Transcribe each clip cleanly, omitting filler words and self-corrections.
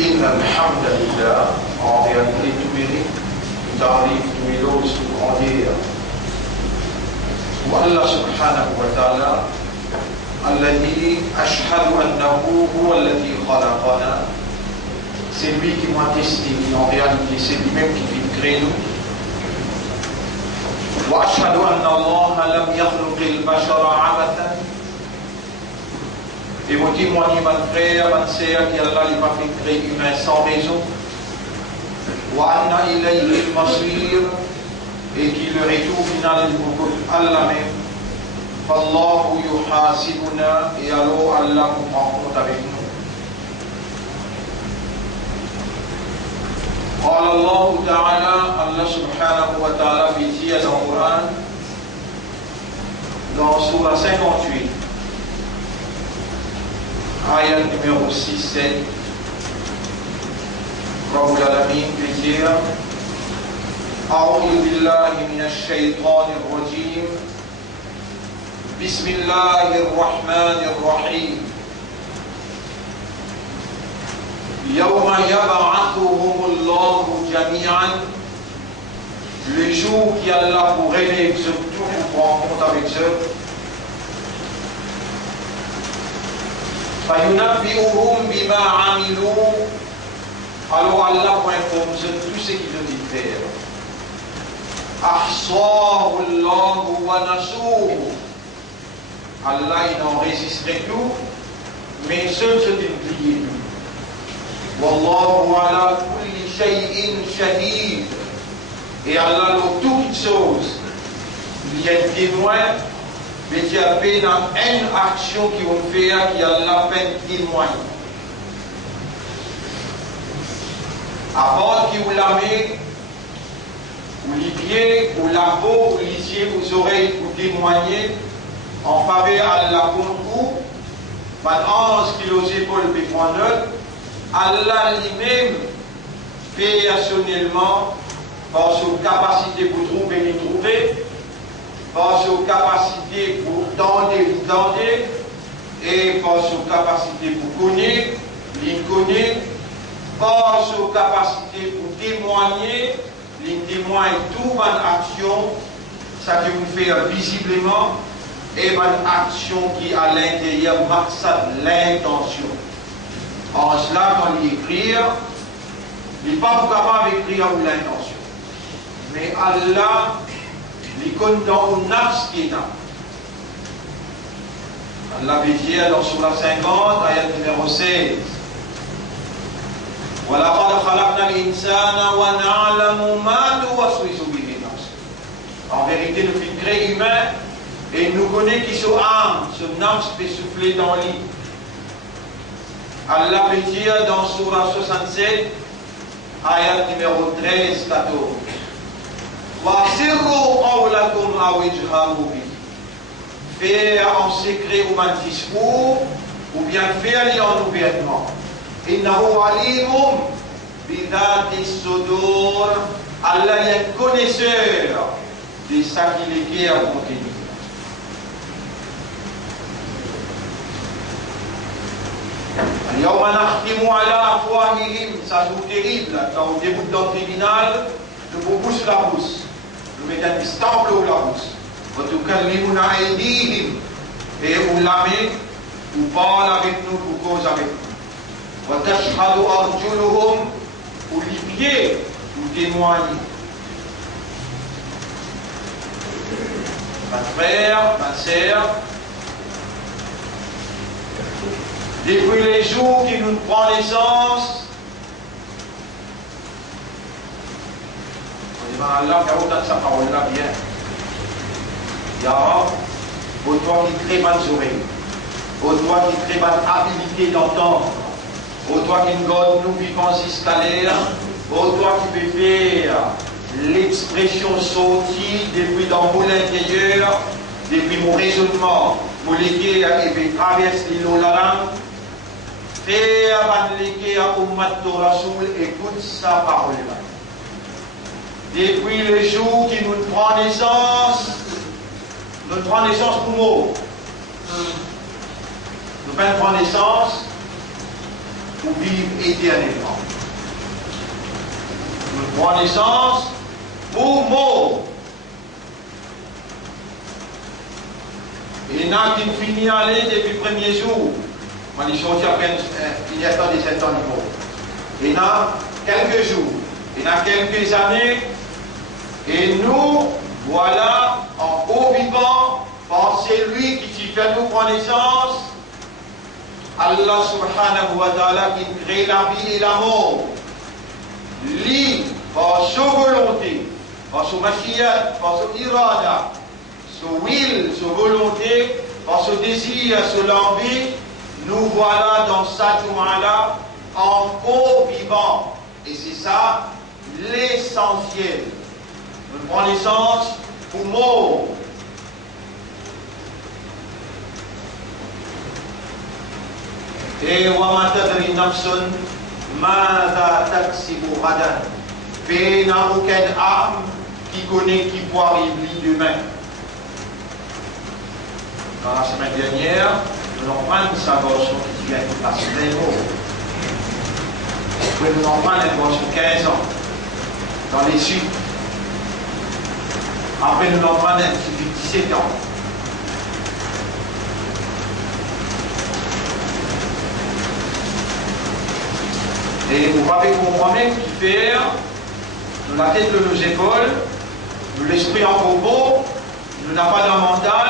إن الحمد لله en réalité tout mérite, tout arrive, tout éloge, tout grandir. والله سبحانه وتعالى الذي أشهد أنه هو الذي خلقنا. C'est lui qui m'a testé, en réalité c'est lui-même qui fait créer nous. وأشهد أن الله لم يخلق البشر عبثا. Et vous témoignez, mon frère, mon sœur, qu'Allah n'a pas fait créer l'humain sans raison. وأن إليه المصير. Et qu'il le retour final est pour Allah même. فالله يحاسبنا. Et alors Allah nous prend compte avec nous. قال الله تعالى, Allah subhanahu wa ta'ala dit dans le Coran, dans Surah 58, ayat numéro 6-7, Rabbul Alamin peut dire, أعوذ بالله من الشيطان الرجيم بسم الله الرحمن الرحيم يوم يبعثهم الله جميعا. Le jour qui Allah pour révéler ce tout pour prendre compte avec eux. فَيُنَبِّئُهُمْ بِمَا عَمِلُوا. Alors Allah pour informer tout ce qu'ils ont faire. أَحْصَاهُ اللَّهُ وَنَسُوهُ. Allah il enregistrait tout, mais seul se oublié tout. Wallahu ala kulli shay'in shahid. Et Allah dans toutes choses, il y a un témoin, mais il y a peine une action qui on fait, qui Allah peine témoin. Avant qu'il vous la met, ou les pieds, ou la peau, ou les yeux, ou les oreilles, pour témoigner en faveur Allah contre vous, maintenant, ce qu'il aux épaules peut prendre, Allah lui-même, personnellement, par sa capacité pour trouver, les trouver, par sa capacité pour tendre, et par sa capacité pour connaître, les connaître, par sa capacité pour témoigner, les témoigner toute bonne action, ça que vous faites visiblement, et bonne action qui à l'intérieur marque ça l'intention. En cela, quand il écrit, il n'est pas capable d'écrire ou l'intention. Mais Allah, il connaît dans le nafs qui est là. Allah veut dire dans Surah 50, ayat numéro 16. وَلَقَدْ خَلَقْنَا الْإِنسَانَ وَنَعْلَمُ مَا تُوَسْوِسُ بِهِ نَفْسُهُ. En vérité, nous faisons créer humain et nous connaissons qui sont âmes, ce nafs peut souffler dans le lit. Allah peut dire dans Surah 67, ayat numéro 13-14. وَأَسِرُّوا قَوْلَكُمْ أَوْ اجْهَرُوا بِهِ. Faire en secret ou en discours, ou bien faire en ouvertement. إِنَّهُ عَلِيمٌ بِذَاتِ الصُّدُورِ. Allah est un connaisseur de ce qu'il est à contenu. اليوم نختم على أفواههم. Ça c'est terrible, quand on débute dans le tribunal, nous vous pousse la bouche. Nous mettons un stample ou la bouche. وتكلمنا أيديهم. Et on la met, on parle avec nous, on cause avec nous. وتشهد أرجلهم. Ou les pieds, ou témoigne. Ma frère, ma sœur, depuis les jours qui nous prend naissance, on dit, Allah, qui a autant de sa parole là, bien. Ya Rab, au toi qui crée ma oreilles, au toi qui crée ma habilité d'entendre, au toi qui nous garde nous vivants jusqu'à l'air, au toi qui peut faire l'expression sortie depuis dans mon intérieur, depuis mon raisonnement, mon légué et puis traverse l'îlot la langue. Fais abandonner à Ummat Rasoul, écoute sa parole. Depuis le jour qui nous prend naissance pour nous. Nous prenons naissance pour vivre éternellement. Nous prenons naissance pour mourir. Il y en a qui finissent à aller depuis le premier jour. On est sorti à peine, il y a tant de 7 ans de mort. Il y en a quelques jours, il y en a quelques années, et nous, voilà, encore vivants, par celui qui fait nous prendre naissance, Allah subhanahu wa ta'ala qui crée la vie et la mort, lui, par sa volonté, par son machiyat, par son irada, son will, sa volonté, par son désir, son envie, nous voilà dans cette journée-là encore vivants. Et c'est ça l'essentiel. Nous prenons naissance pour mort. Et وَمَا تَدْرِي نَفْسٌ مَاذَا تَكْسِبُ غَدًا. Il n'y a aucune âme qui connaît qui peut arriver demain. Dans la semaine dernière, nous avons pris une version qui vient de passer des mots. Nous avons pris une version 15 ans dans les Sud. Après, nous avons pris une 17 ans. Et vous avez compris qui fait nous la tête de nos épaules, nous l'esprit en propos, nous n'avons pas d'un mental,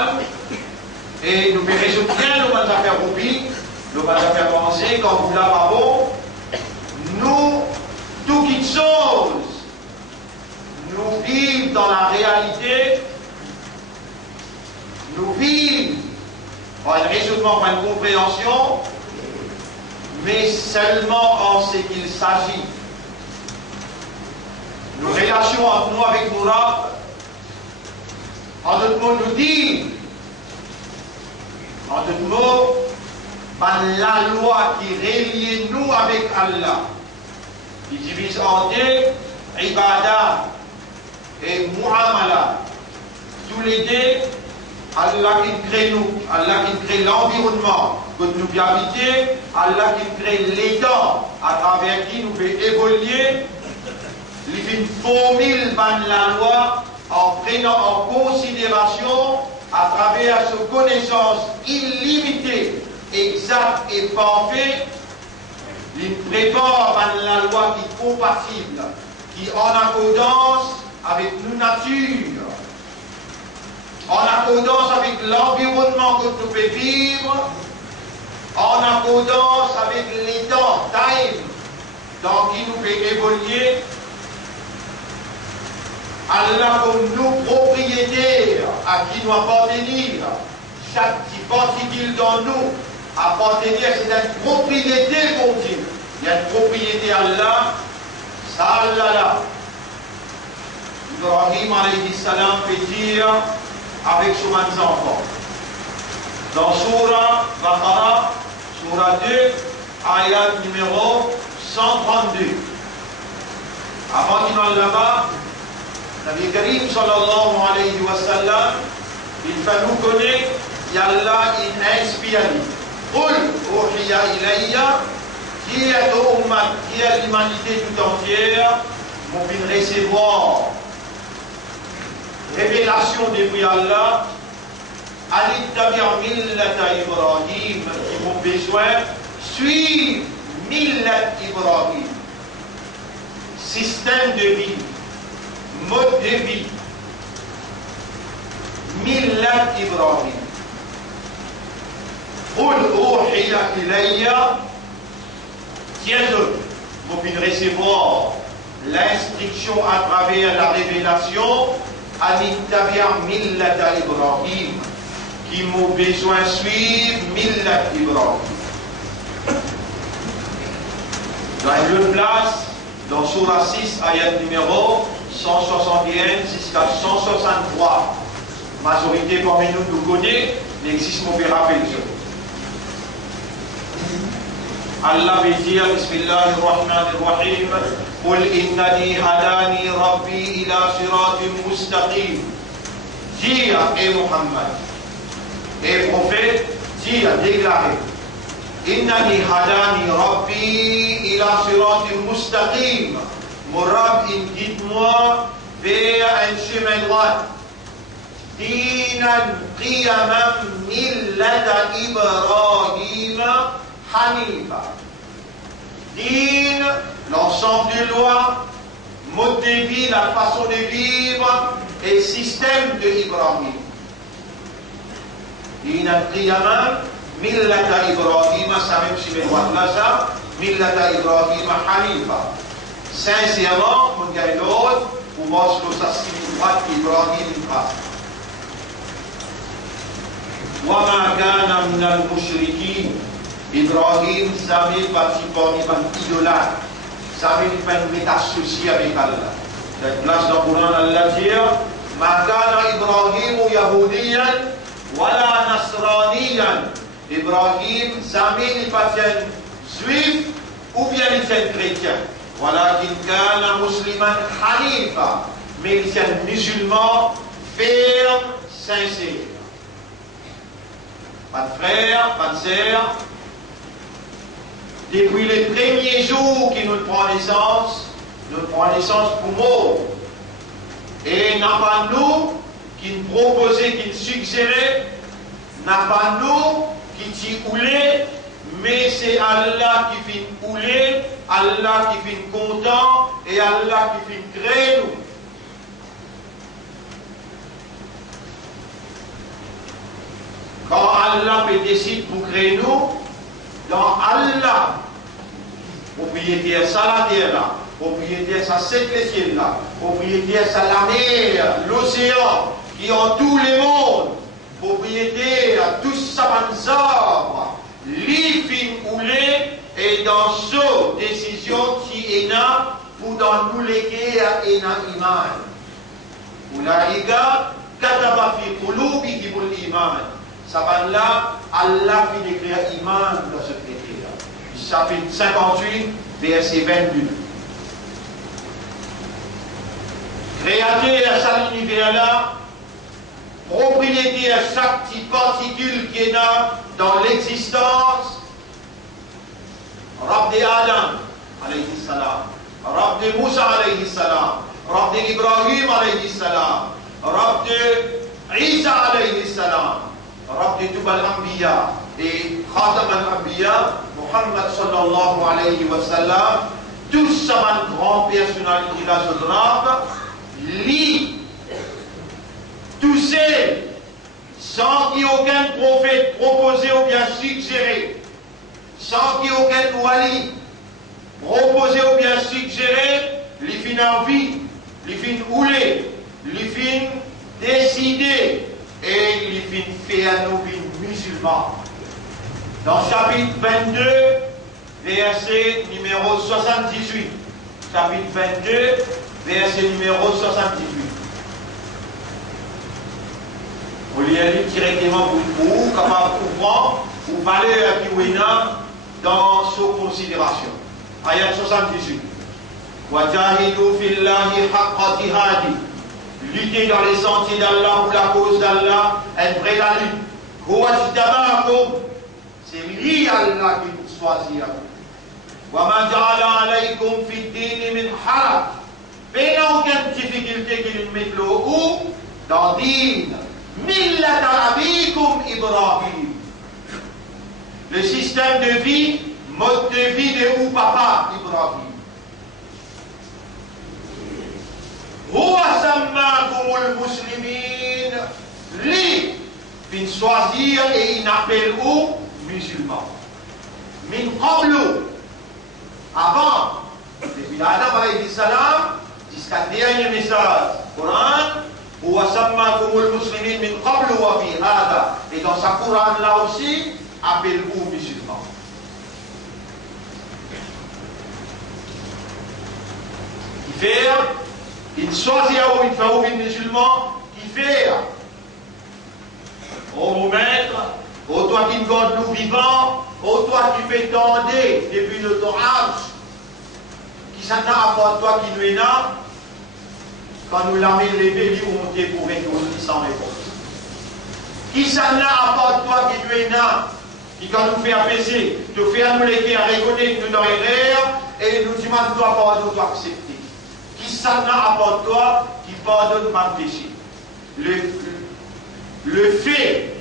et nous pouvons résoudre bien nos affaires roupies, nos affaires pensées, quand vous l'avez pas bon, nous, tout qui chose, nous vivons dans la réalité, nous vivons par un raisonnement, par une compréhension, mais seulement en ce qu'il s'agit. Nos relations entre nous avec nous là, en d'autres mots, nous disent, en d'autres mots, par la loi qui relie nous avec Allah, qui divise en deux, ibadah et muamala, tous les deux, Allah qui crée nous, Allah qui crée l'environnement que nous pouvons habiter, Allah qui crée l'état à travers qui nous pouvons évoluer. Il fait une formule dans la loi en prenant en considération à travers sa connaissance illimitée, exacte et parfaite. Il prépare dans la loi qui est compatible, qui est en accordance avec nos natures, en accordance avec l'environnement que nous pouvons vivre, en accordance avec les temps, time, dans qui nous pouvons évoluer. Allah comme nous propriétaires à qui nous appartenir, chaque particule dans nous appartenir, c'est une propriété pour Dieu. Il y a une propriété à Allah, ça Allah là. Ibrahim alayhi salam fait dire avec son enfants. Dans Surah Baqarah, Surah 2, ayat numéro 132. Avant qu'il n'en là-bas, Nabi Karim sallallahu alayhi wa sallam, il fait nous connaître, Yallah il inspire. Qul uhiya ilayya, qui est l'ummat, qui est l'humanité tout entière, m'ont pu recevoir révélation depuis Allah, Anittabi' millata Ibrahim, qui ont besoin suivre millat Ibrahim, système de vie, mode de vie, millat Ibrahim. Qul uhiya ilayya, qui est d'autre, m'ont pu recevoir l'instruction à travers la révélation, Anittabi' millata Ibrahim, qui m'ont besoin de suivre millat Ibrahim. Dans une place, dans Surah 6, ayat numéro 161 jusqu'à 163. Majorité parmi nous nous connaît, n'existe mon père rappel. Allah veut dire, Bismillahirrahmanirrahim, Qul innani hadani rabbi ila siratim mustaqim. Dis et Muhammad, et prophète, dis déclaré, Innani hadani Rabbi ila siratin mustaqim. Mon Rabb, il guide-moi vers un chemin droit. Dinan qiyaman millata Ibrahim hanifa. Din, l'ensemble des lois, mode de vie, la façon de vivre et système de Ibrahim. Dinan qiyaman millata Ibrahim, ça même si mes droits là ça, millata Ibrahim hanifa. Sincèrement, mon gars l'autre, pour moi, je ça signifie droit Ibrahim. Wama kana minal mushrikin. Ibrahim jamais participant ni ban idolâtre, jamais pas une associé avec Allah. Cette place dans le Coran, Allah dit Ma kana Ibrahim yahudiyan wala nasraniyan. Ibrahim jamais il pas juif ou bien il est chrétien. Walakin kana musliman hanifa, mais il est musulman ferme, sincère. Pas de frère, pas de sœur. Depuis les premiers jours qu'il nous prend naissance pour mort. Et n'a pas nous qui nous proposait, qui nous suggérait, n'a pas nous qui t'y oulait, mais c'est Allah qui fait ouler, Allah qui fait content et Allah qui fait créer nous. Quand Allah peut décider pour créer nous, dans Allah, propriétaire ça la terre là, propriétaire ça cette les ciels là, propriétaire ça la mer, l'océan, qui ont tous les mondes, propriétaire tout ça les arbres, l'ifin oulé et dans ce décision qui est là pour dans nous les guerres et dans l'iman. Oulaïga kataba fi qulubihimul iman. Ça va là, Allah qui déclare iman dans ce traité-là. Chapitre 58, verset 22. Créateur à chaque univers-là, propriété à chaque petite particule qui est là dans l'existence, Rabb de Adam, alayhi salam, Rabb de Moussa, alayhi salam, Rabb de Ibrahim, alayhi salam, Rabb de Isa, alayhi salam, Rabb de Tubal Anbiya et Khatam al-Anbiya, Muhammad sallallahu alayhi wa sallam, tous ces grands personnalités là sur le Rabb, lit, tous ces, sans qu'il y ait aucun prophète proposé ou bien suggéré, sans qu'il y ait aucun wali proposé ou bien suggéré, les fins en vie, les fins oulé, les fins décidé et les fins fait à nos vies musulmans. Dans chapitre 22, verset numéro 78. Chapitre 22, verset numéro 78. Vous l'y allez directement pour vous, capable de comprendre, ou parler à Kiwina dans sa considération. Ayat 78. Wajahidu fillahi haqqa jihadi. Lutter dans les sentiers d'Allah pour la cause d'Allah, être prêt à la lutte. Huwajtabakum. C'est lui Allah qui vous choisit à vous. Wa ma ja'ala alaykum fi d-din min haraj. Mais il n'y a aucune difficulté qui nous mette le haut dans din. Millata abikum Ibrahim. Le système de vie, mode de vie de ou papa Ibrahim. Huwa sammakumul muslimin. Lui, il choisir et il appelle aux musulmans. Min qablu. Avant, depuis Adam alayhi salam, jusqu'à dernier message, Coran, Huwa sammakumul muslimin min qablu wa fi hada. Et dans sa Coran là aussi, appelle aux musulmans. Qui fait, il choisit où il fait où les musulmans, qui fait, ô mon maître, ô toi qui nous gardes nous vivants, ô toi qui fais tendre depuis le temps âge, qui s'en a à toi qui nous est là, quand nous l'avons levé, lui ou monté pour venir sans réponse. Qui s'en a à toi qui nous est là, qui quand nous fait apaiser, nous fait annuler, à reconnaître nous dans les rêves, et nous demande toi pardon, toi accepter. Qui ça n'a apporte toi, qui pardonne ma péché. Le fait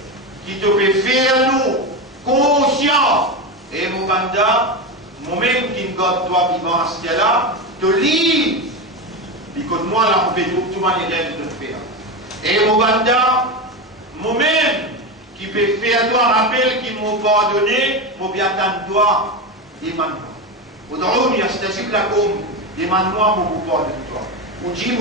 qui te fait faire nous conscients, et mon banda, moi-même qui ne garde toi vivant à ce là, te livre. Écoute-moi, là, on fait tout manière de le faire. Et mon banda, moi-même, qui peut faire toi rappel qui m'ont pardonné, mon bien toi, demande-moi. Au-delà, il y a cette là comme, demande-moi, mon vous pardonne toi. Ou dis,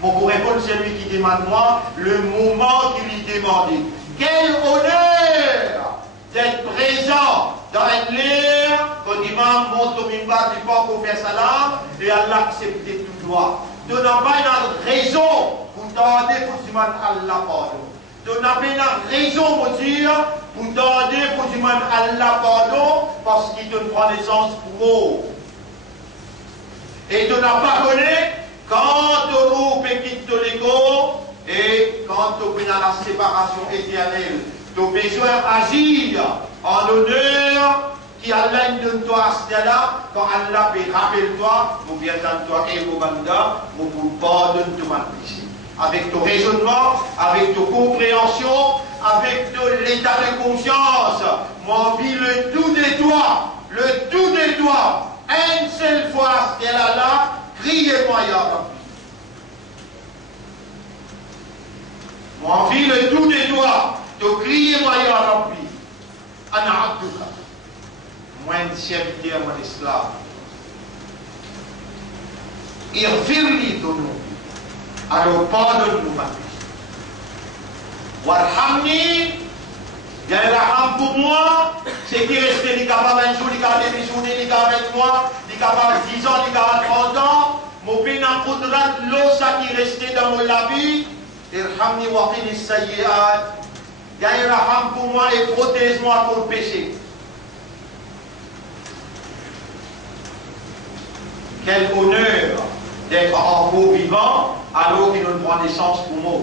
vous pour répondre celui qui demande moi, le moment qu'il lui demandait. Quel honneur d'être présent dans l'air, quand l'imam monte au minbar du port pour faire salam, et Allah accepte tout droit. Tu n'as pas une raison pour demander pour demander Allah pardon. Tu n'as pas une raison pour dire, pour demander pour demander Allah pardon, parce qu'il te prend naissance pour eux. Et tu n'as pas connu quand tu loues quitte l'ego et quand tu es dans la séparation éternelle. Tu as besoin d'agir en honneur qui Allah donne toi à ce là quand Allah peut rappelle-toi, nous viens dans toi et mon banda, nous pardonne tout mal péché. Avec ton raisonnement, avec ta compréhension, avec l'état de conscience, mon vie le tout de toi, une seule fois ce qu'elle a là, criez-moi ya Rabbi. Mon vie le tout de toi, te criez-moi ya Rabbi. Ana abduka. Moi un serviteur, mon esclave. Irfirli tono. Alors pardonne-nous ma vie. Warhamni. Il y a la rame pour moi, c'est qui reste, il est capable un jour, il est capable de journée, il est capable de mois, il est capable de 10 ans, il est capable de 30 ans. Mon pays n'a pas de l'eau, ça qui restait dans mon labi. Irhamni wa qini sayyi'at. Il y a la rame pour moi et protège-moi pour le péché. Quel honneur d'être encore vivant alors qu'il nous prend naissance pour moi.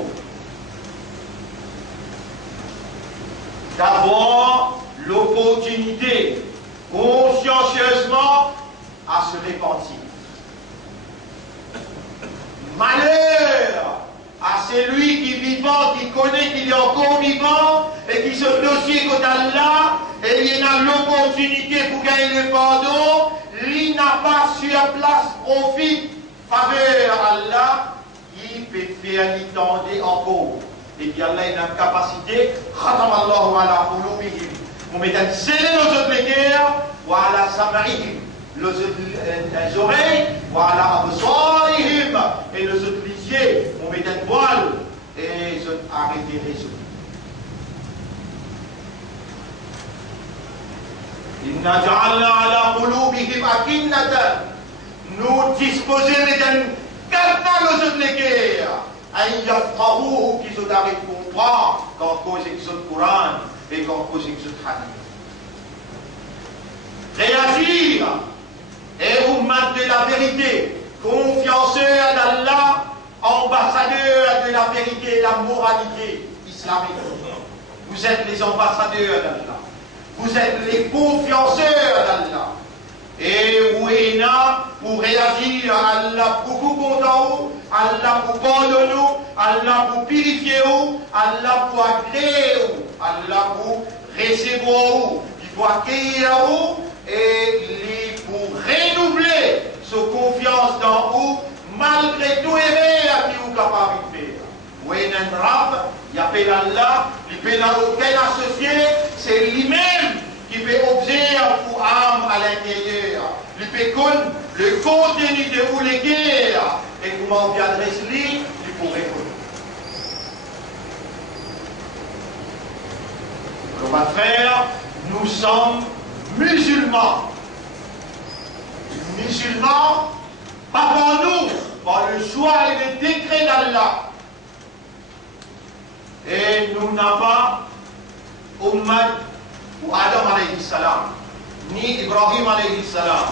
D'abord, l'opportunité, consciencieusement, à se repentir. Malheur à celui qui est vivant, qui connaît qu'il est encore vivant, et qui se dossier contre Allah, et il a l'opportunité pour gagner le pardon, il n'a pas sur place, profite, faveur Allah, il peut faire l'étendre encore. Et puis Allah a une capacité, khatamallahu ala qulubihim. On met un scellé nos autres guerres, ou ala sam'ihim, les oreilles, ou ala absarihim, et les autres yeux, on met un voile, et ils ont arrêté les autres. Inna ja'alna ala qulubihim akinnatan. Nous disposons d'un cadenas nos autres guerres. Qu'ils ont arrivé à comprendre quand cause le Coran et quand cause le hadith. Réagir et vous maintenez la vérité, confianceur d'Allah, ambassadeur de la vérité et de la moralité islamique. Vous êtes les ambassadeurs d'Allah. Vous êtes les confianceurs d'Allah. Et vous êtes là pour réagir à Allah pour vous content, Allah pour pardonner, Allah pour purifier, Allah pour agréer, Allah pour recevoir, il faut accueillir et pour renouveler sa confiance dans vous malgré tout erreur qui vous est capable de faire. Vous êtes un rab, il appelle Allah, il peut n'a aucun associé, c'est lui-même qui peut observer pour âme à l'intérieur. Il peut connaître le contenu de vous les guerres et comment on vient adresser lui, il pourrait connaître. Comment faire? Nous sommes musulmans. Musulmans, pas par nous, par le choix et le décret d'Allah. Et nous n'avons pas Ummah ou Adam alayhi salam, ni Ibrahim alayhi salam,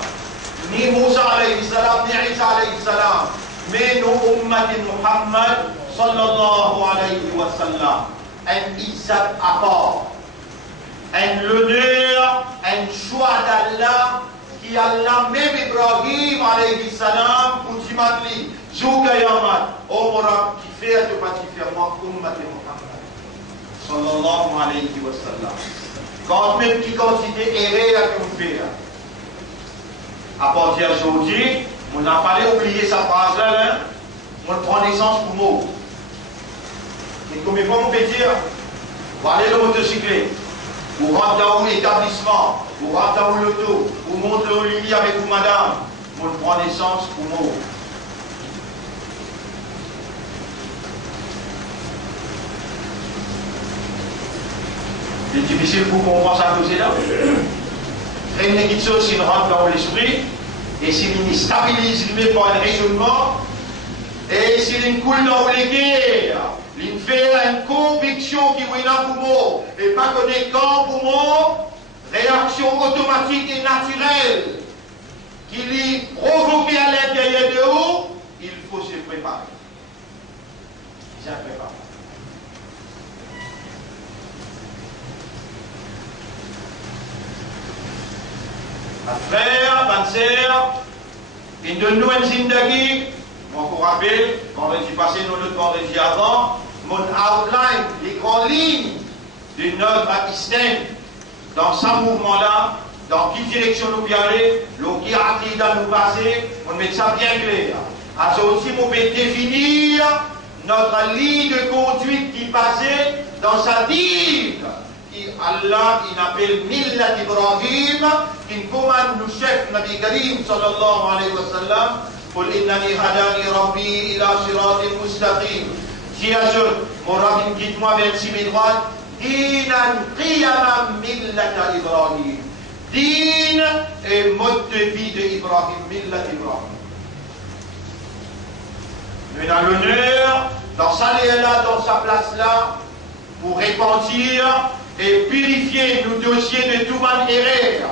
ni Moussa alayhi salam, ni Isa alayhi salam, mais nous Ummah Muhammad sallallahu alayhi wa sallam, un Isa à part. l'honneur, un choix d'Allah, qui Allah même Ibrahim alayhi salam, pour dire Zouga Yamat, Omra, qui fait de particulièrement Ummat Muhammad, sallallahu alayhi wa sallam. Quand même qui considère errer à qu'on fait. À partir d'aujourd'hui, on n'a pas oublié sa phrase-là, on prend naissance pour mot. Et combien de fois on peut dire, vous allez le motocyclette, vous rentrez dans l'établissement, vous rentrez dans l'auto, vous montez au lit avec vous, madame, on prend naissance pour mot. C'est difficile pour comprendre ça que c'est là. Une petite chose, s'il rentre dans l'esprit, et s'il stabilise lui-même par un raisonnement, et s'il coule dans les guerres, il fait une conviction qui est là pour moi, et pas connaître quand pour moi, réaction automatique et naturelle, qui lui provoque à l'intérieur de vous, il faut se préparer. Bien préparé. Frère, ma sœur, une de nous, un zindagi, moi, je vous rappelle, vendredi passé, nous l'autre vendredi avant, mon outline, les grandes lignes de notre système, dans ce mouvement-là, dans quelle direction nous y aller, le qui a nous passer, on met ça bien clair. À ce aussi, on peut définir notre ligne de conduite qui passait dans sa dîme. Allah qui appelle Millat Ibrahim, qui commande le chef Nabi Karim sallallahu alayhi wa sallam, قل إنني هداني ربي إلى صراط مستقيم. Qui ajoute, mon rabbin guide-moi vers le chemin droit, Dinan qiyama millata Ibrahim. Din et mode de vie de Ibrahim, Millat Ibrahim. Nous avons l'honneur, dans sa là, dans sa place là, pour répandir et purifier nos dossiers de tout mal erreur.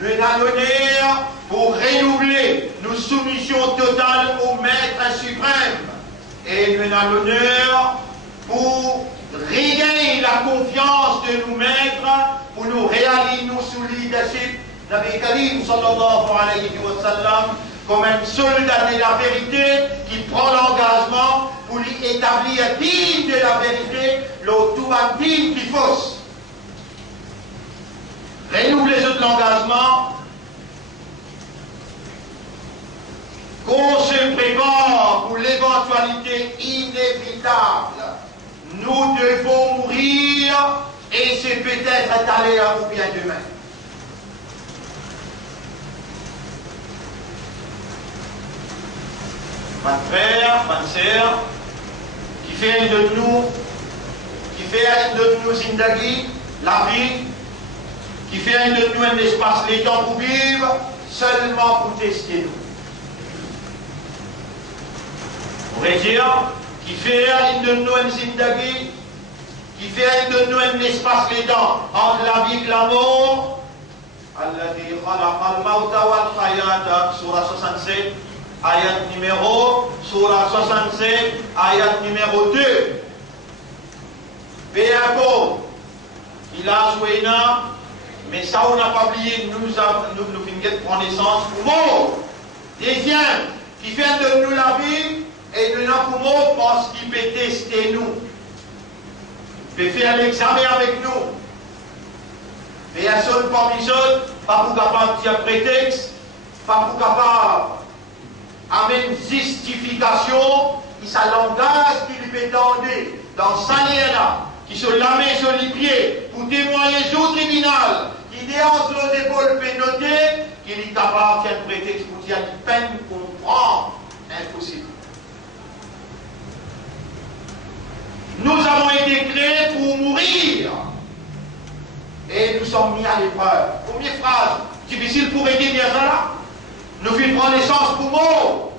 Nous avons l'honneur pour renouveler nos soumissions totales au Maître suprême. Et nous avons l'honneur pour regagner la confiance de nos maîtres, pour nous réaliser nous sous le leadership de Nabi Karim sallallahu alayhi wa sallam, comme un soldat de la vérité qui prend l'engagement pour lui établir digne de la vérité, l'auto digne qui fausse. Renouveler l'engagement, qu'on se prépare pour l'éventualité inévitable. Nous devons mourir et c'est peut-être aller à ou bien demain. Mon frère, ma sœur, qui fait un de nous zindagi, la vie, qui fait un de nous un espace, les temps pour vivre, seulement pour tester nous. On pourrait dire, qui fait un de nous un zindagi, qui fait un de nous un espace, les dents, entre la vie et la mort, Alladhi khalaqa al-mawta wal-hayata, surah 67, ayat numéro, surah 67, ayat numéro 2. Béako, il a joué là, mais ça on n'a pas oublié, nous finissons prendre naissance pour mort. Deuxième, qui fait de nous la vie, et nous n'avons pour mort parce qu'il peut tester nous. Il peut faire l'examen avec nous. Mais il y a seul parmi eux, pas pour capable de dire prétexte, pas pour capable avec justification, il sa langage qui lui peut tendre dans sa là, qui se lame sur les pieds pour témoigner au tribunal, qui dit entre les épaules peut noter qu'il est capable de faire un prétexte pour dire une peine comprendre, impossible. Nous avons été créés pour mourir et nous sommes mis à l'épreuve. Première phrase, difficile pour aider bien ça là. Nous faisons prendre naissance pour mort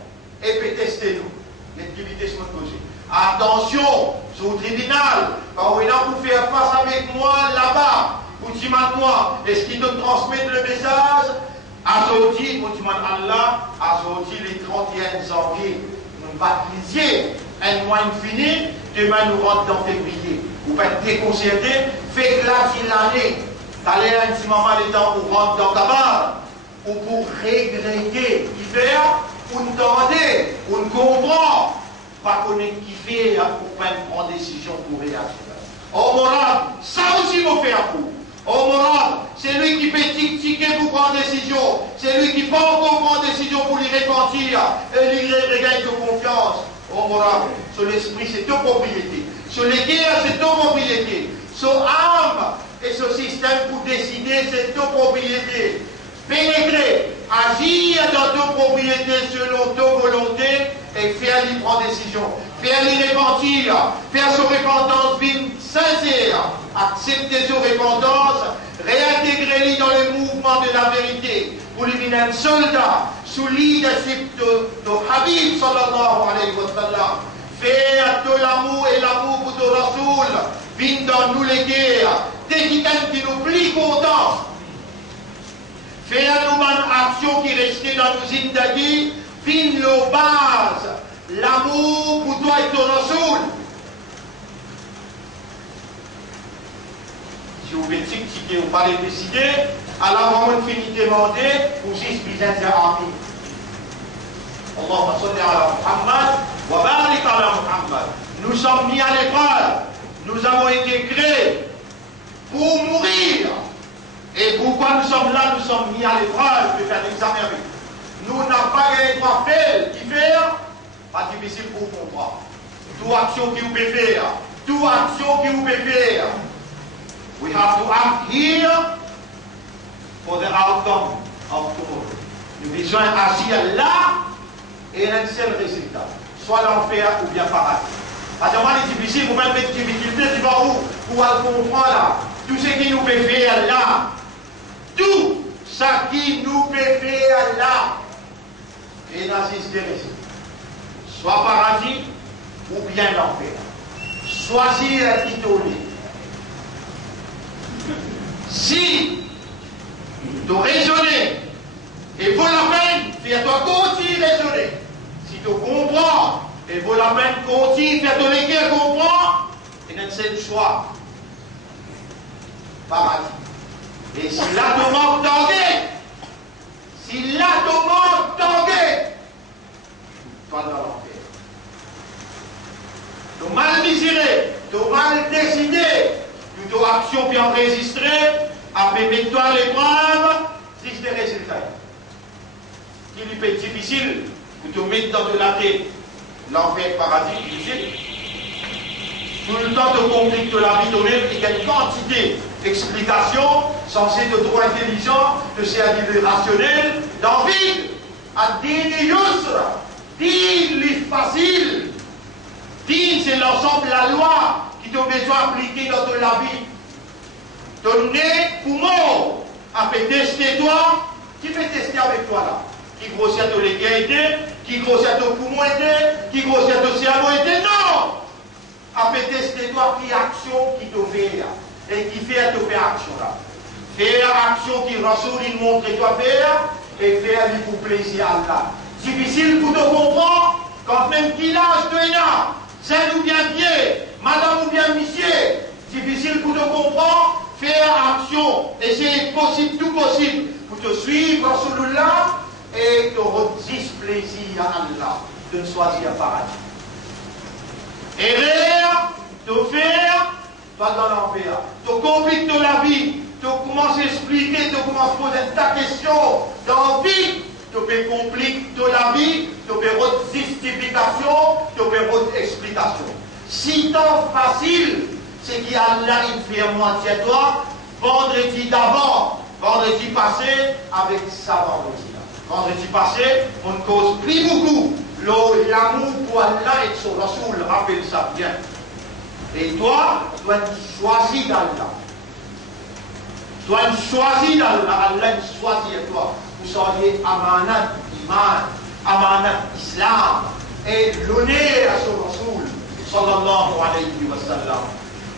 et peut tester nous. L'activité se pose. Attention, sur le tribunal, quand on est là pour faire face avec moi là-bas, pour dire moi, est-ce qu'il te transmet le message? À Saudi, pour dire Allah, à Saudi, les 31 janvier, nous baptiser un mois infini, demain nous rentrons dans février. Vous faites déconcerter, fait glacer l'année, d'aller un petit moment de temps pour rentrer dans ta barre, ou pour regretter, qui fait, ou ne tendez, ou ne comprend, pas connaître qui fait pour prendre une décision pour réagir. Au moral, ça aussi vous fait un coup. Au moral, c'est lui qui peut tiquer pour prendre décision, c'est lui qui peut encore prendre décision pour lui repentir et lui regagner de confiance. Au moral, sur l'esprit, c'est deux propriétés. Sur les guerres, c'est deux propriétés. Sur âme et ce système pour décider, c'est deux propriétés. Pénétrer, agir dans deux propriétés selon deux volontés et faire lui prendre décision. Faire lui repentir, faire son repentance vie sincère, accepter son repentance, réintégrer lui dans le mouvement de la vérité, pour lui venir un soldat sous leadership de Habib sallallahu alayhi wa sallam. Faire de l'amour et l'amour pour le Rasoul, vient dans nous les guerres, dès qu'il qui nous plie content. Faire nous une action qui reste dans nos zindagi, vient nos bases, l'amour pour toi et ton Rasoul. Si vous voulez tiquer ou pas les décider, alors on finit de demander pour 6 business amis. Allahumma salli ala Muhammad wa barik ala Muhammad. Nous sommes mis à l'épreuve. Nous avons été créés pour mourir. Et pourquoi nous sommes là? Nous sommes mis à l'épreuve de faire l'examen avec nous. Nous n'avons pas gagné trois faits qui faire, pas difficile pour comprendre. Toute action qui vous peut faire, toute action qui vous peut faire. We have to act here for the outcome of tomorrow. Nous devons agir là et un seul résultat. Soit l'enfer ou bien paradis. Parce que c'est difficile, vous mettez des difficultés devant vous pour comprendre là. Tout ce qui nous peut faire là. Tout ce qui nous peut faire là. Et dans ces récits. Soit paradis ou bien l'enfer. Choisir qui donne. Si tu raisonnes et vaut la peine, fais-toi continuer à raisonner. Si tu comprends et vaut la peine, continue à te léguer à comprendre, et c'est le choix. Paradis. Et si là tu manques d'enguer, si là tu manques d'enguer, toi dans l'enfer. Tu mal miséré, tu mal décidé, tu as action bien enregistrée, après mets-toi l'épreuve, si c'est des résultats. Qui lui peut être difficile, pour te mettre dans de la tête, l'enfer, paradis, difficile. Tout le temps de conflit de la vie donnée, il y a une quantité d'explications censées de droit intelligent, de service rationnel, d'envie, à dire yusra, dire facile, dire c'est l'ensemble de la loi qui doit besoin d'appliquer dans toute la vie. Donner poumon, après tester toi, qui peut tester avec toi là? Qui grossit ton légué, qui grossit ton poumon, qui grossit ton cerveau, non! Après tester toi, qui action qui te fait, et qui fait te faire action là. Faire action qui rassure, il montre toi faire, et faire lui pour plaisir à Allah. Difficile pour te comprendre, quand même qui l'âge de l'âge, c'est ou bien pied, madame ou bien monsieur, difficile pour te comprendre, faire action, et c'est possible, tout possible, pour te suivre sur le là, et te redire plaisir à Allah, de choisir paradis. Erreur, te faire, pas dans l'enfer. Tu compliques de la vie, tu commences à expliquer, tu commences à poser ta question dans la vie, tu peux compliquer de la vie, tu peux avoir justification, tu peux avoir explication. Si tant facile, c'est qu'il y a là une fait moitié à toi, vendredi d'avant, vendredi passé, avec ça vendredi. Vendredi passé, on ne cause plus beaucoup. L'amour pour Allah et son Rasoul, rappelle ça bien. Et toi, tu dois choisir d'Allah. Tu dois choisir d'Allah. Allah choisit toi. Vous soyez amanat iman, amanat islam. Et l'honneur à son Rasoul, sallallahu alayhi wa sallam.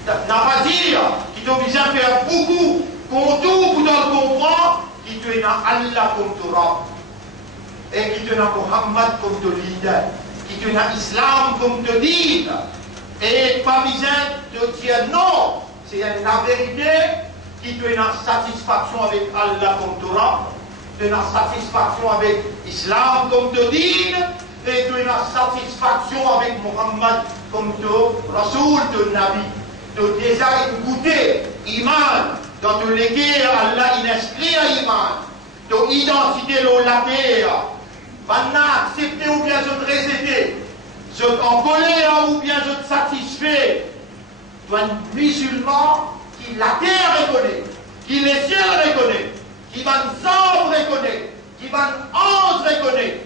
N'a pas dire qu'il t'a besoin de faire beaucoup, contour pour te comprendre, qui te est Allah comme te rend. Et qui te n'a Muhammad comme te leader, qui te n'a Islam comme te guide, et pas besoin de dire non, c'est la vérité qui te donne satisfaction avec Allah comme Torah, te donne satisfaction avec l'islam comme te dîne, et te donne satisfaction avec Muhammad comme te Rasoul, te Nabi. Te déjà goûter Iman, dans te léguer Allah inscrit à Iman, ton identité la terre, va accepter ou bien je te réciter, je en colère ou bien je te satisfais. Tu es un musulman qui la terre reconnaît, qui les cieux reconnaît, qui va nous sang reconnaît, qui va nous ange reconnaît.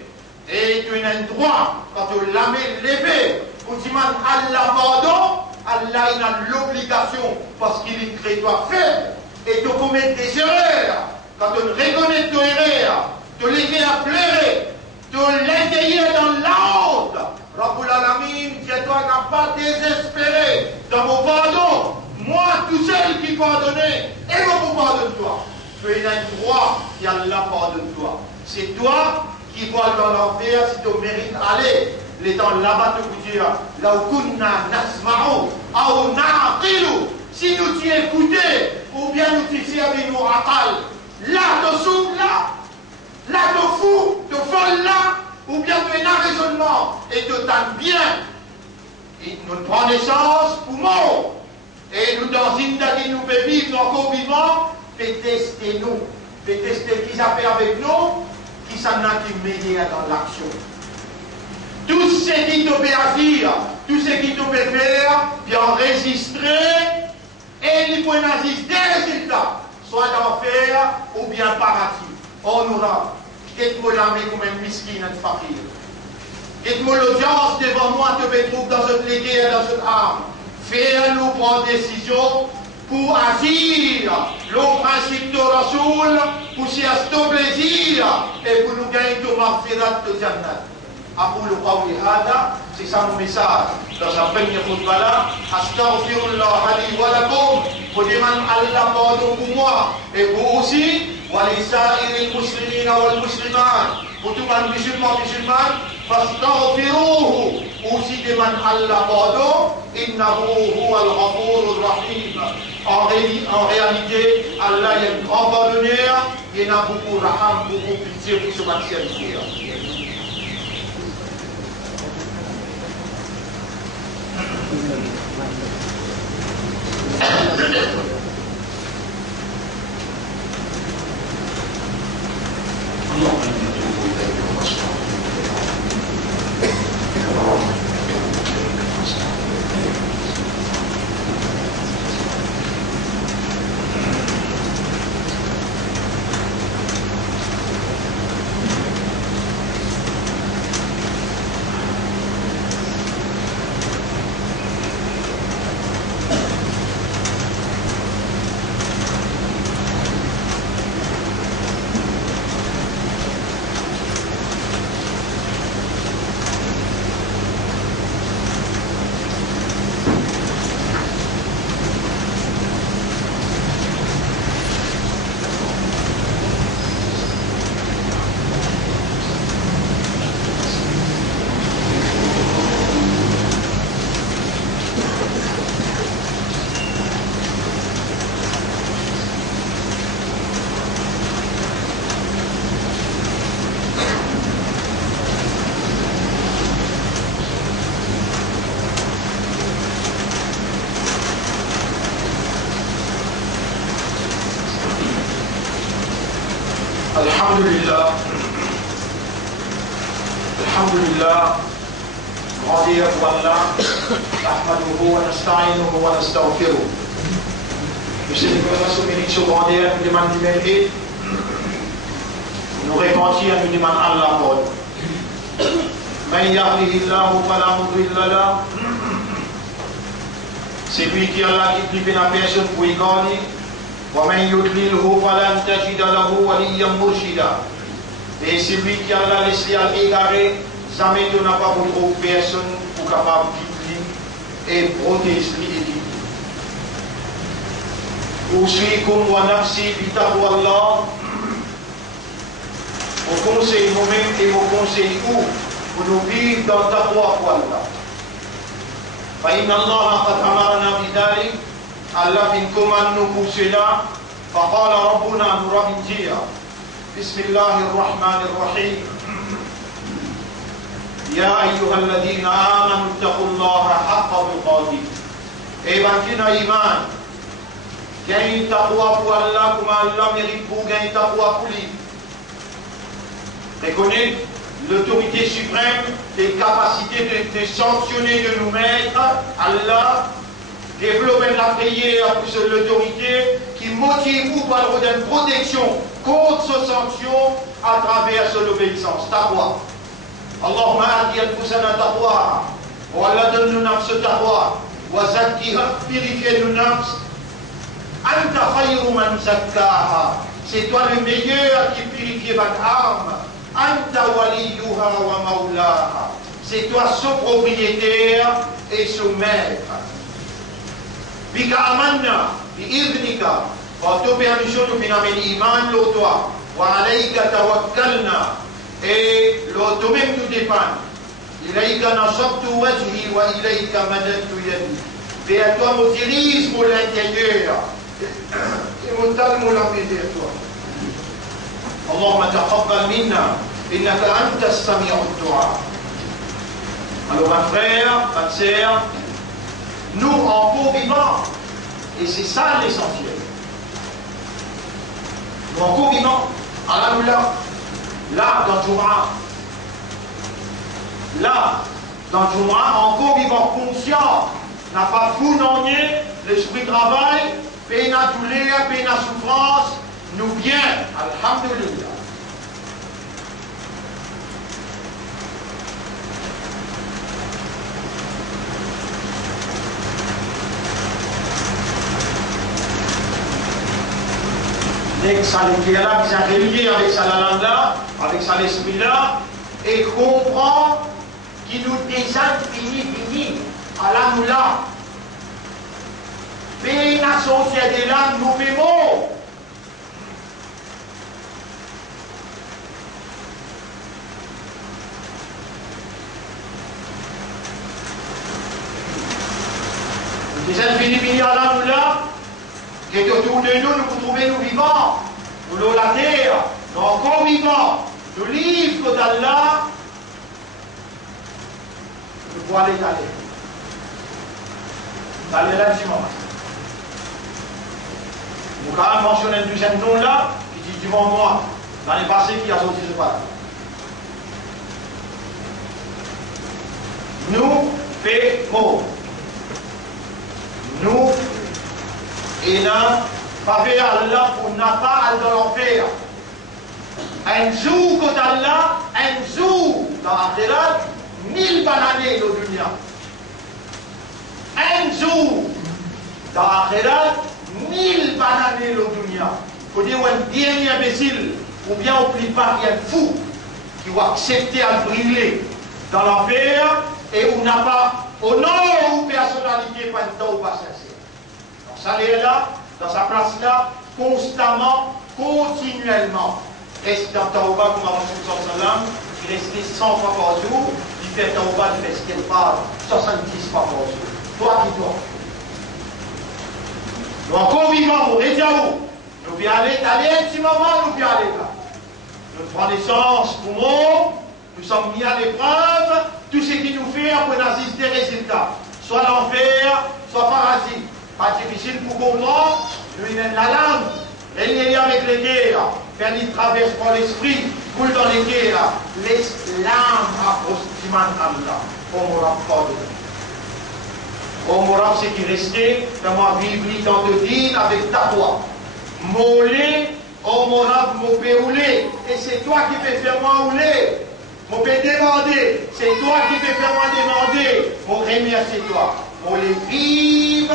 Et tu as un droit, quand tu l'as levé, pour dire Allah pardon, Allah il a l'obligation, parce qu'il est créé toi faible, et tu commets des erreurs. Quand tu reconnais tes erreurs, tu les à pleurer, tu l'égayer dans la honte. Rabbul Alamin, toi n'a pas désespéré dans mon pardon. Moi, tout seul qui pardonnais, et mon pardonne toi. Tu as un droit, et Allah pardonne-toi. C'est toi qui vas dans l'enfer si tu mérites aller. Les temps là-bas te vous dire, là où kunna nasma'u, ou na'qilu, si nous t'y écouté, ou bien nous t'y servi nous aqal, là te souffle là te fou, te folle là, ou bien tu es un raisonnement, et te tanne bien. Et nous prenons naissance pour mort. Et nous dans une d'année nous pouvons vivre encore vivants, faites tester nous, faites tester qui a fait avec nous, qui s'en a qui m'aider dans l'action. Tout ce qui te peut agir, tout ce qui te peut faire, bien enregistrer, et il faut agir des résultats, soit d'enfer ou bien paradis. Honorable, qu'est-ce que l'armée comme un miskin et fakir? Qu'est-ce que l'audience devant moi te trouve dans cette légué et dans cette arme? Faire-nous prendre décision pour agir le principe de Rasoul, pour s'y acheter plaisir et pour nous gagner de marfirat de Jannat. أقول قولي هذا c'est ça mon message dans sa première khutbah là astaghfirullah li wa lakum pour demander Allah pardon pour moi et pour aussi wa li sa'iril muslimina wal muslimat pour tout les musulmans musulmanes fastaghfiruhu aussi demande Allah pardon innahu huwal ghafurur rahim. En réalité Allah est un grand pardonneur, il y en a beaucoup raham, beaucoup pitié pour ce matériel. Alhamdulillah, grandir pour Allah, nahmaduhu wa nasta'inuhu wa nastaghfiruh. Monsieur le Président, nous bénissons grandir, nous demandons l'humanité, nous repentir, nous demandons Allah pour nous. Man yahdihillahu fala mudilla lahu. C'est lui qui Allah qui prive la personne pour y gagner. Wa man yudlilhu falan tajida lahu waliyyan murshida. Et c'est lui qui a laissé à l'égarer, jamais tu n'as pas beaucoup de personnes pour capable de guider et protéger et guider. Usikum wa nafsi bi taqwallah. Au conseil nous-mêmes et au conseil où pour nous vivre dans taqwa pour Allah. Fa inna Allah qad amarna bi dhalik. Allah fin commande nous pour cela. فقال ربنا نرابطيا بسم الله الرحمن الرحيم يا أيها الذين آمنوا اتقوا الله حق تقاته et bakina iman gain taqwa pour Allah comme Allah mérite pour gain taqwa pour lui reconnaître l'autorité suprême les capacités de sanctionner de nous mettre Allah développer la prière pour l'autorité qui motive ou par une protection contre ces sanctions à travers l'obéissance taqwa اللهم آت أنفسنا تقواها ولا donne-nous نفس تقوى وزكها purifie nos nafs أنت خير من زكاها c'est toi le meilleur qui purifie votre âme أنت وليها ومولاها c'est toi son propriétaire et son maître بك آمنا بإذنك par ta permission nous finissons l'iman l'eau toi وعليك توكلنا et toi-même nous dépend. إليك نصبت وجهي وإليك مددت يدي. Vers toi me dirige pour l'intérieur. Et mon talme l'envie vers toi. اللهم تقبل منا إنك أنت السميع الدعاء. Alors ma frère, ma sœur, nous encore vivants, et c'est ça l'essentiel. Nous encore vivants, alhamdoulilah. Là, dans Jumu'ah, encore vivant conscient, n'a pas fou non l'esprit travail, peine à douleur, peine à souffrance, nous vient, alhamdulillah. Dès que ça qui est là, qui s'est relié avec sa langue-là, avec sa l'esprit-là, et comprend qu'il nous descend fini, à la nous-là. Puis la société là, nous vivons. Nous descend fini, à la nous-là. Qui est autour de nous, nous pouvons trouver nous vivants, nous la terre, nous encore vivants, nous livres d'Allah, nous pouvons aller d'aller là du moment. Nous avons mentionné un deuxième nom là, qui dit du moment, l'année passée qui a sorti ce pas. Nous faisons. Nous et là, pas vers Allah pour n'a pas à l'enfer. Un jour que Allah, un jour dans l'akhirat, 1000 bananes au dunya. Un jour dans l'akhirat, 1000 bananes au dunya. Il faut dire un dernier imbécile, ou bien au plus bas, il y a un fou qui va accepter à brûler dans l'enfer et on n'a pas honneur ou personnalité pas de temps ou pas sincère. Ça est là, dans sa place là, constamment, continuellement. Reste dans Taouba, comme Rasul qui restait 100 fois par jour, il fait Taouba, il fait ce qu'il parle, 70 fois par jour. Toi qui dois. Nous encore vivants, nous rédions. Nous pouvons aller un petit moment, nous pouvons aller là. Nous prenons naissance pour nous, nous sommes mis à l'épreuve, tout ce qui nous fait pour nous des résultats. Soit l'enfer, soit paradis. Pas difficile pour comprendre, lui mène la langue, elle est liée avec les guerres, quand il traverse par l'esprit, coule dans les guerres, l'âme approche Allah, on m'aura pas de on m'aura ce qui restait dans ma Bible dans le din avec ta voix. Molé, on m'aura m'opéroulé, et c'est toi qui peux faire moi rouler. Mon peut demander, c'est toi qui peux faire moi demander, mon remercie toi. On les vive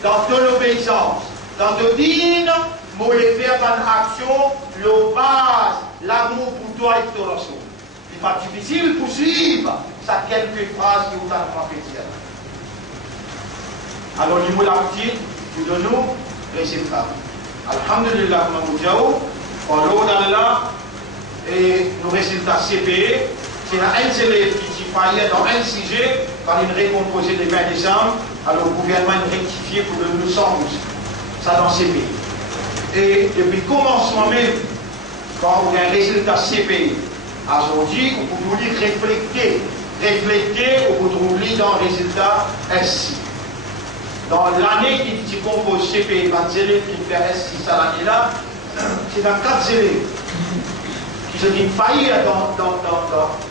dans ton obéissance, dans ton dîne, pour les faire une action, le base, l'amour pour toi et ton raison. Il n'est pas difficile pour suivre, ça quelques phrases qui vous ont fait dire. Alors, du mot la petite, nous donnons résultat. Alhamdulillah, on d'Allah, et nos résultats CPE, c'est la NCLF qui faillit dans un sujet, quand une récomposée des 20 décembre, Alors le gouvernement a rectifié pour le nous 112. Ça dans CPI. Et depuis le commencement même, quand on a un résultat CPI, aujourd'hui, on peut vous dire réfléchir au bout de dans le résultat SI. Dans l'année qui compose CPI, 20 élèves qui fait S6 à l'année-là, c'est dans 4 élèves qui ont failli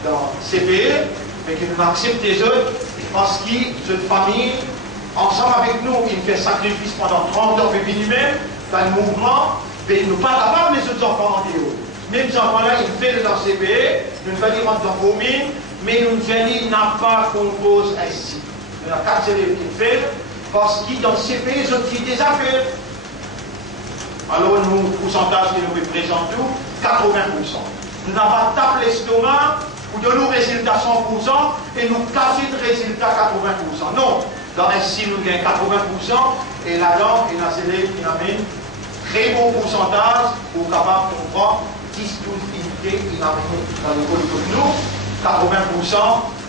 dans CPI, mais qui nous acceptent les autres parce qu'ils ont une famille, ensemble avec nous, ils font sacrifice pendant 30 ans, puis nous-mêmes, dans le mouvement, mais ils ne sont pas capables, les autres enfants en théorie. Même ces enfants-là, ils font dans CPI, nous ne faisons pas dans commune, mais nous ne n'a pas compose SI. Il y a 4 élèves qui font. Parce qu'ils dans ces pays, ils ont des affaires. Alors, nous, pourcentage que nous représentons, 80%. Nous n'avons pas tapé l'estomac ou de nos résultats 100% et nous casser de résultats 80%. Non, dans SI, nous gagnons 80% et là-dedans, il y a des élèves qui amènent très bon pourcentage pour capable de comprendre 10-12 unités qui amènent dans le code de nous. 80%,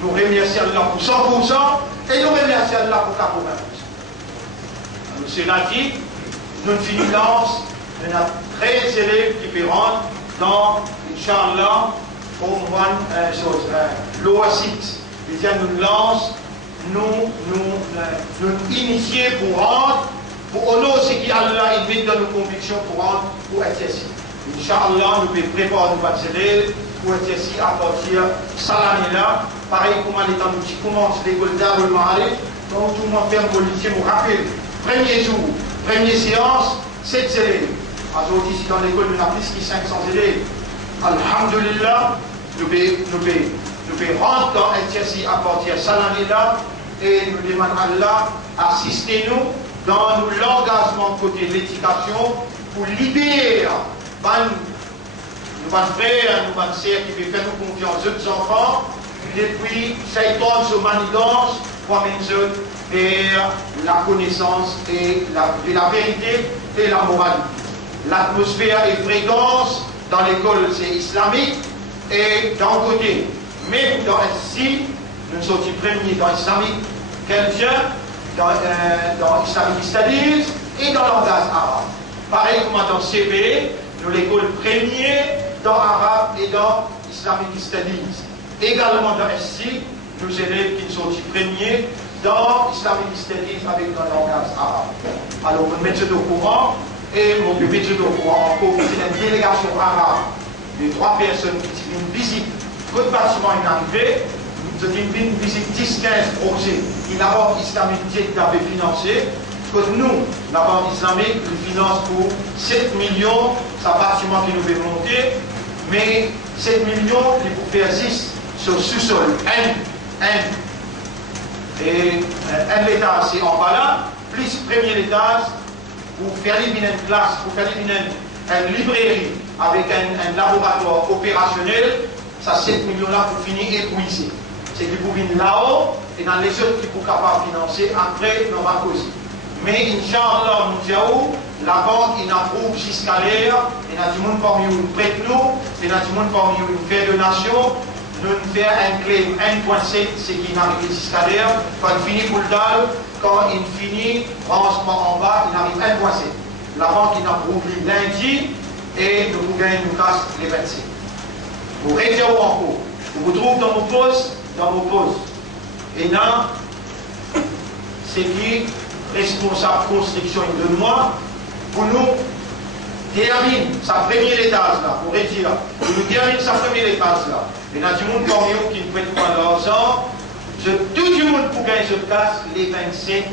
nous remercions Allah pour 100% et nous remercions Allah pour 80%. Cela dit, nous finissons, nous avons 13 élèves différents dans, Inch'Allah, au moins, l'OASIT. Il nous lance, nous initier pour rendre, pour honorer ce qu'Allah invite dans nos convictions pour rendre, pour être ici. Inch'Allah, nous pouvons préparer nos élèves pour être ici à partir de cette année-là. Pareil, comme l'état nous qui commence l'école d'Arul Mahali, donc tout le monde fait un policier, nous rappelle. Premier jour, première séance, 7 élèves. Aujourd'hui, ici dans l'école, nous avons plus que 500 élèves. Alhamdulillah, nous pouvons rentrer dans NTSI à partir de cette année-là et nous demandons à Allah assistez-nous dans l'engagement côté de l'éducation pour libérer nos frères, nos sœurs qui veulent faire nous confiance aux enfants depuis Shaitan, ce manigance, pour amener vers la connaissance et de la vérité et la moralité. L'atmosphère et fréquence dans l'école c'est islamique et d'un côté, même dans ici, nous sommes premiers dans l'islamique chrétien, dans Islamic Studies et dans le langage arabe. Pareil comme dans CP, nous l'école première dans l'arabe et dans Islamic Studies. Également dans ici, nous élèves qui sont premiers dans Islamic Studies avec dans le langage arabe. Alors, vous mettez au courant, et mon bébé est au courant encore, c'est une délégation arabe de 3 personnes qui ont une visite. Votre bâtiment est arrivé, nous avons une visite 10-15 projets. Il a l'Arabie islamique qui avait financé. Que nous, la Banque islamique, nous finance pour 7 millions, c'est un bâtiment qui nous fait monter, mais 7 millions, il faut faire 6 sur le sous-sol. Et un étage, c'est en bas là, plus premier étage, pour faire une classe, pour faire une librairie avec un laboratoire opérationnel, ça 7 millions là pour finir épuisé. C'est qu'il faut venir là-haut et dans les autres qui sont capables de financer après, nous va causer. Mais Inch'Allah, nous disons, la banque, il approuve jusqu'à l'air, il y a du monde parmi nous qui prête nous, il y a du monde parmi nous qui fait donation. Nous faisons un claim 1.7, ce qui n'arrive jusqu'à l'air. Quand il finit pour le dalle, quand il finit, branchement en bas, il arrive 1.7. La banque, il approuve lundi et nous gagnons une casse les 27. Vous retirez encore. Vous vous trouvez dans vos postes. Et là, c'est qui responsable construction de moi pour nous termine sa première étage là, pour retirer. Pour nous termine sa première étage là. Il y a du monde parmi nous qui ne prête pas d'argent. Tout le monde pour gagner ce casse les 27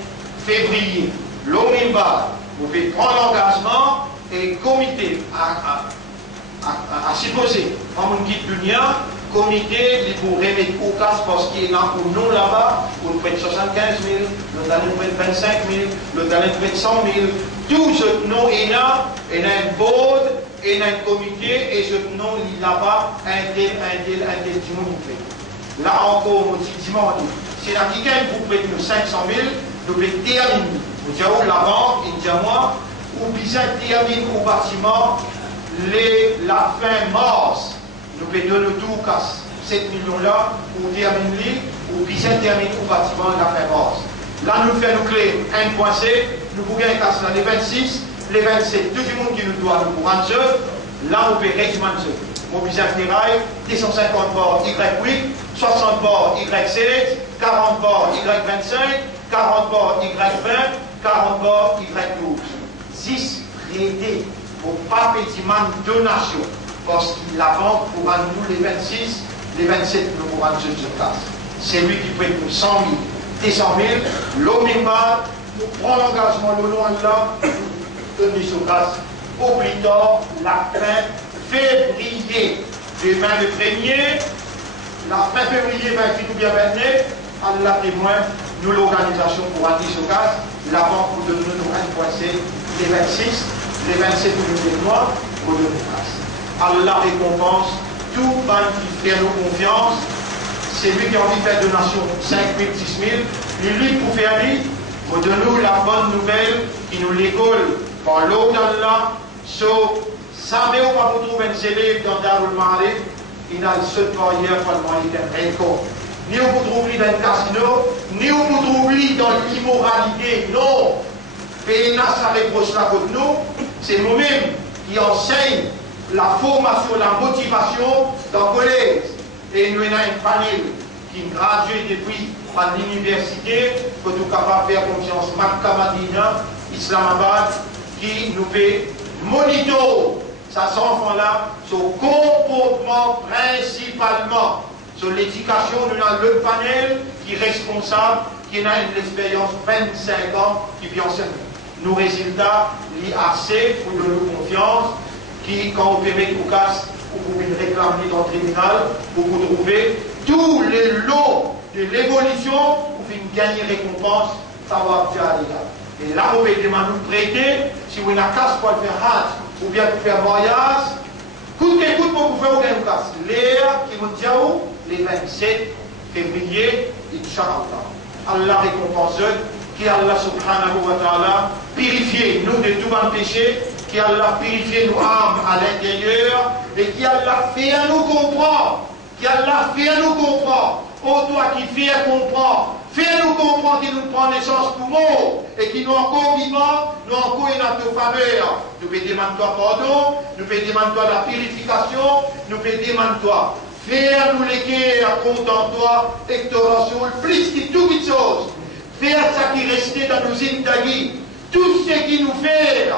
février. L'OMIMBA, vous pouvez prendre l'engagement et comité à supposer, en mon guide d'Unia, comité pour remettre au casse parce qu'il y a pour nous là-bas, on prête 75 000, le talent prête 25 000, le talent prête 100 000. Tout ce nom est là, il y a un board, il y a un comité, et ce nom là-bas, un tel, du monde fait. Là encore, on dit dimanche, c'est la quelqu'un vous prête 500 000, nous pouvons terminer. Nous disons la banque, il dit à moi, ou bien terminer au bâtiment la fin mars. Nous pouvons donner tout casse 7 millions là, ou terminer, ou bien terminer au bâtiment la fin mars. Là, nous faisons clé 1.C, nous pouvons gagner les 26, les 27, tout le monde qui nous doit nous prendre ce, là, on peut régiment ce. Mobilisation fédérale, 250 ports Y8, 60 ports Y7, 40 ports Y25, 40 ports Y20, 40 ports Y12. 6 traités pour pas petit man donation, parce qu'il la vente pour nous les 26, les 27 nous pour rendre sur place. C'est lui qui prête pour 100 000, 200 000, l'homme nous prend l'engagement le long de là, de sur place, au plus tard, la fin février, demain le 1er, la fin février 28 ou bien 29, à la témoin, nous l'organisation pour Andy Sokas, la banque pour donner nous 1.C, les 26, les 27 ou les mois, pour donner grâce. Allah récompense tout le monde qui fait nos confiance. C'est lui qui a envie de faire donation 5 000, 10 000. Il lutte pour faire lui. Vous donnez la bonne nouvelle qui nous l'école par l'eau d'Allah. So, savez où va vous trouver un élève dans Darul Ma'arif, il a le seul barrière pour le moyen d'un récolte. Ni où vous trouvez dans le casino, ni où vous trouvez dans l'immoralité. Non. Pénas ça reproche la côte nous. C'est nous-mêmes qui enseignent la formation, la motivation dans le collège. Et nous avons un panel qui gradué depuis l'université, que nous sommes capables de faire confiance, Makka Madina, Islamabad, qui nous fait monitorer ces enfants-là sur le comportement principalement. Sur l'éducation, nous avons le panel qui est responsable, qui a une expérience 25 ans, qui vient enseigner. Nos résultats, l'IAC, pour de nous confiance, qui, quand on permet de casse, vous pouvez réclamer dans le tribunal, pour vous trouver tous les lots de l'évolution, vous pouvez gagner récompense, ça va faire les gars. Et là, vous pouvez demander de prêter, si vous avez une casse pour faire hâte, ou bien pour faire voyage, coûte que coûte pour vous faire une casse. L'air qui vous dit où les 27 février, Inch'Allah. Allah récompense, qui Allah subhanahu wa ta'ala purifie nous de tout mal péché, qui Allah purifie nos âmes à l'intérieur, et qui Allah fait à nous comprendre, qui Allah fait à nous comprendre, oh toi qui fais à comprendre, fais-nous comprendre qu'il nous prend naissance pour nous, et qui nous encore vivants, nous encore une à nos faveur. Nous pouvons demander toi pardon, nous pouvons demander toi la purification, nous pouvons demander toi, fais-nous les guerres contre toi, et que tu auras plus que toute chose. Faire ça qui restait dans nos intagis, tout ce qui nous fait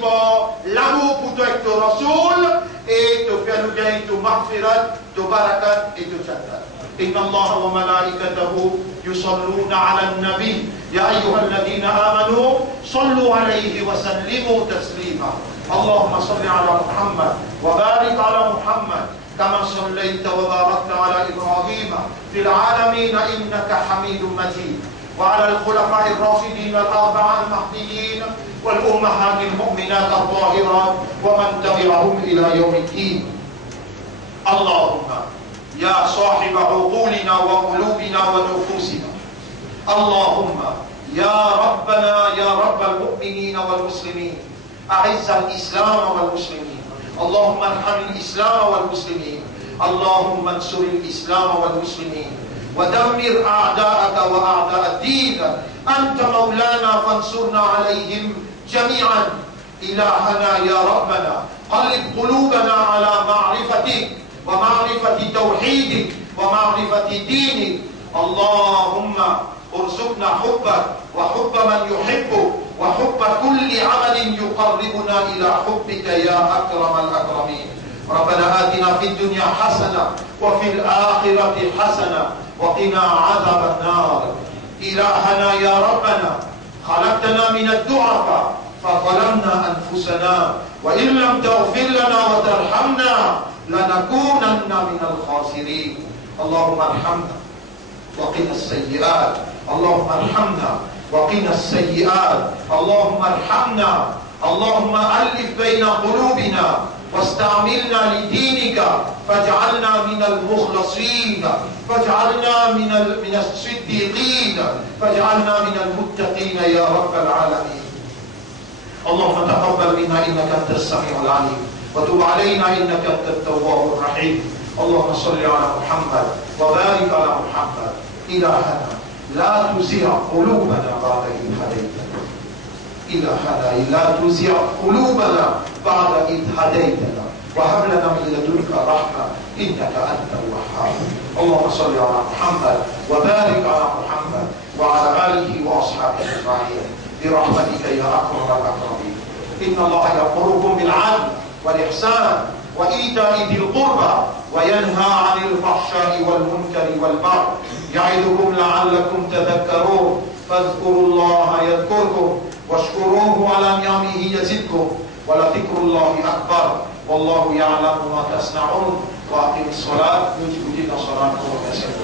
par l'amour pour toi et ton Rasoul, et te faire nous gagner ton maghfirat, ton barakat et ton jannat. إن الله وملائكته يصلون على النبي يا أيها الذين آمنوا صلوا عليه وسلموا تسليما اللهم صل على محمد وبارك على محمد كما صليت وباركت على إبراهيم في العالمين إنك حميد مجيد وعلى الخلفاء الراشدين الأربعة المهديين والأمهات المؤمنات الطاهرات ومن تبعهم إلى يوم الدين اللهم يا صاحب عقولنا وقلوبنا ونفوسنا اللهم يا ربنا يا رب المؤمنين والمسلمين أعز الإسلام والمسلمين اللهم ارحم الإسلام والمسلمين اللهم انصر الإسلام والمسلمين ودمر أعداءك وأعداء الدين أنت مولانا فانصرنا عليهم جميعا إلهنا يا ربنا قلب قلوبنا على معرفتك ومعرفة توحيدك ومعرفة دينك اللهم ارزقنا حبك وحب من يحبك وحب كل عمل يقربنا إلى حبك يا أكرم الأكرمين ربنا آتنا في الدنيا حسنة وفي الآخرة حسنة وقنا عذاب النار إلهنا يا ربنا خلقتنا من الضعفاء فظلمنا أنفسنا وإن لم تغفر لنا وترحمنا لنكونن من الخاسرين اللهم ارحمنا وقنا السيئات اللهم ارحمنا وقنا السيئات اللهم ارحمنا اللهم ألف بين قلوبنا واستعملنا لدينك فاجعلنا من المخلصين فاجعلنا من الصديقين فاجعلنا من المتقين يا رب العالمين اللهم تقبل منا إنك أنت السميع العليم وتب علينا إنك أنت التواب الرحيم اللهم صل على محمد وبارك على محمد إلهنا لا تزغ قلوبنا بعد إذ هديتنا إلهنا لا تزغ قلوبنا بعد إذ هديتنا وهب لنا من لدنك رحمة إنك أنت الوهاب. اللهم صل على محمد وبارك على محمد وعلى آله وأصحابه أجمعين برحمتك يا أكرم الأكرمين. إن الله يأمركم بالعدل والإحسان وإيتاء ذي القربى وينهى عن الفحشاء والمنكر والبغي يعظكم لعلكم تذكرون. فاذكروا الله يذكركم واشكروه على نعمه يزدكم ولذكر الله أكبر والله يعلم ما تصنعون. وأقم الصلاة وجبت صلاتكم وكسرت